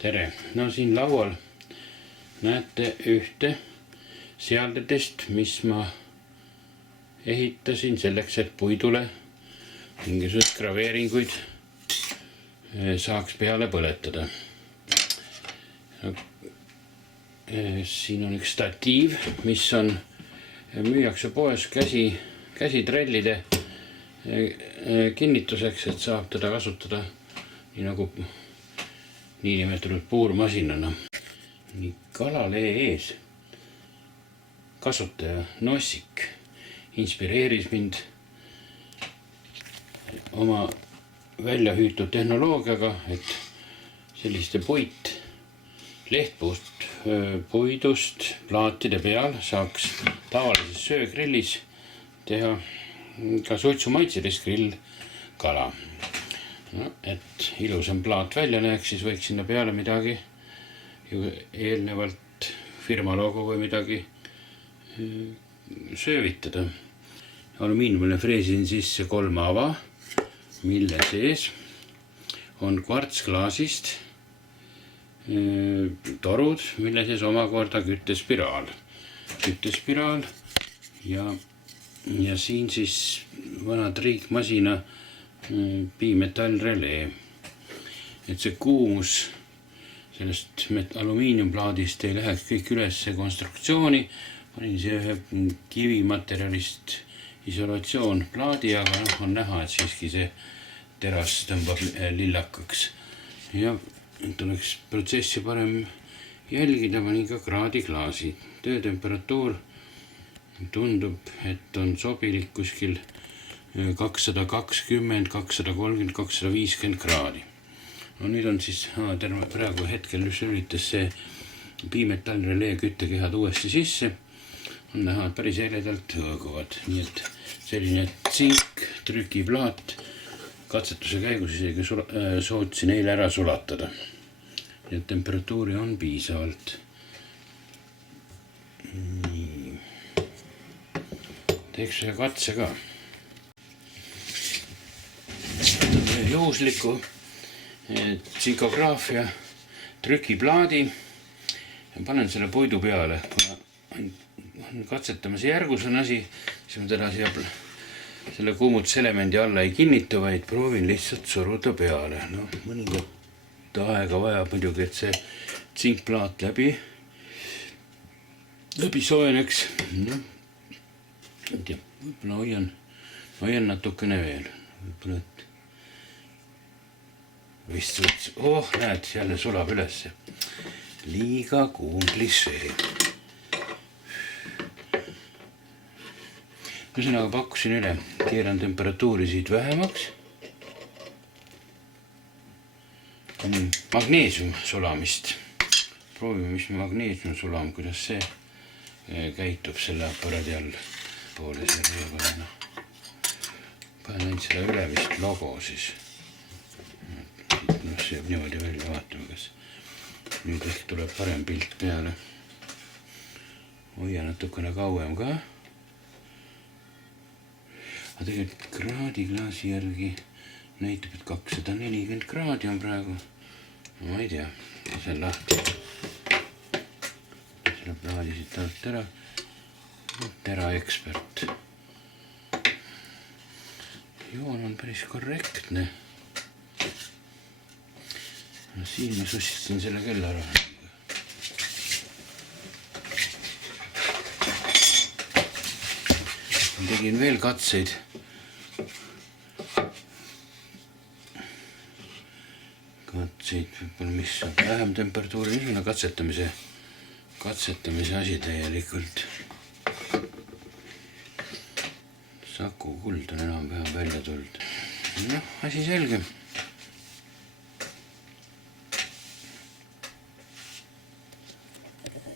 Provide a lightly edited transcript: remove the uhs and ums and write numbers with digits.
tere! No siin laual näete ühte seadetest, mis ma ehitasin selleks, et puidule mingisuguseid graveeringuid saaks peale põletada. Siin on üks statiiv, mis on, müüakse poes käsitrellide kinnituseks, et saab teda kasutada nii nagu niinimetatud puurmasinana. Nii kalalee ees kasutaja Nossik inspireeris mind oma välja hüütud tehnoloogiaga, et selliste lehtpuust puidust plaatide peal saaks tavalises söögrillis teha ka suitsumaitselist grillkala. No, et ilusam plaat välja näeks, siis võiks sinna peale midagi eelnevalt firma logo või midagi söövitada. Alumiiniumile freesin sisse 3 ava, mille sees on kvartsklaasist torud, mille sees omakorda küttespiraal ja siin siis vana triikmasina bimetallrelee. Et see kuumus sellest alumiiniumplaadist ei läheks kõik üles konstruktsiooni. Panin see ühe kivimaterjalist isolatsioonplaadi, aga on näha, et siiski see teras tõmbab lillakaks. Ja et oleks protsessi parem jälgida, panin ka kraadiklaasi. Töötemperatuur tundub, et on sobilik kuskil 220, 230, 250 kraadi. No nüüd on siis praegu hetkel lülitas see bimetallrelee küttekehad uuesti sisse. On näha, et päris eredalt hõõguvad. Nii et selline tsink trükiplaat katsetuse käigus isegi sootsin eile ära sulatada. Ja temperatuuri on piisavalt. Nii. Teeks ühe katse ka. Juhusliku tsikograafia trükiplaadi ja panen selle puidu peale. Kuna katsetamise järgus on asi, siis ma teda siia selle kuumutuselemendi alla ei kinnitu, vaid proovin lihtsalt suruda peale. No, mõningat aega vajab muidugi, et see tsinkplaat läbi soojeneks. No, ei tea, võib-olla hoian natukene veel. Võib-olla, et vist näed, jälle sulab üles. Liiga kuum klišee. Ühesõnaga pakkusin üle, keeran temperatuuri siit vähemaks. Magneesium sulamist. Proovime, mis magneesium sulam, kuidas see käitub selle aparaadi all poole selle. Panen ainult seda ülemist logo siis. See jääb niimoodi välja, vaatame, kas nüüd ehk tuleb parem pilt peale. Hoia natukene kauem ka. Aga tegelikult kraadiklaasi järgi näitab, et 240 kraadi on praegu. No, ma ei tea, see on lahti. Selle plaadi siit alt ära. Teraekspert. Joon on päris korrektne. No, siin ma sussisin selle küll ära. Tegin veel katseid. Võib-olla mis on vähem temperatuuri, niisugune katsetamise asi täielikult. Saku kuld on enam-vähem välja tulnud. No, asi selge.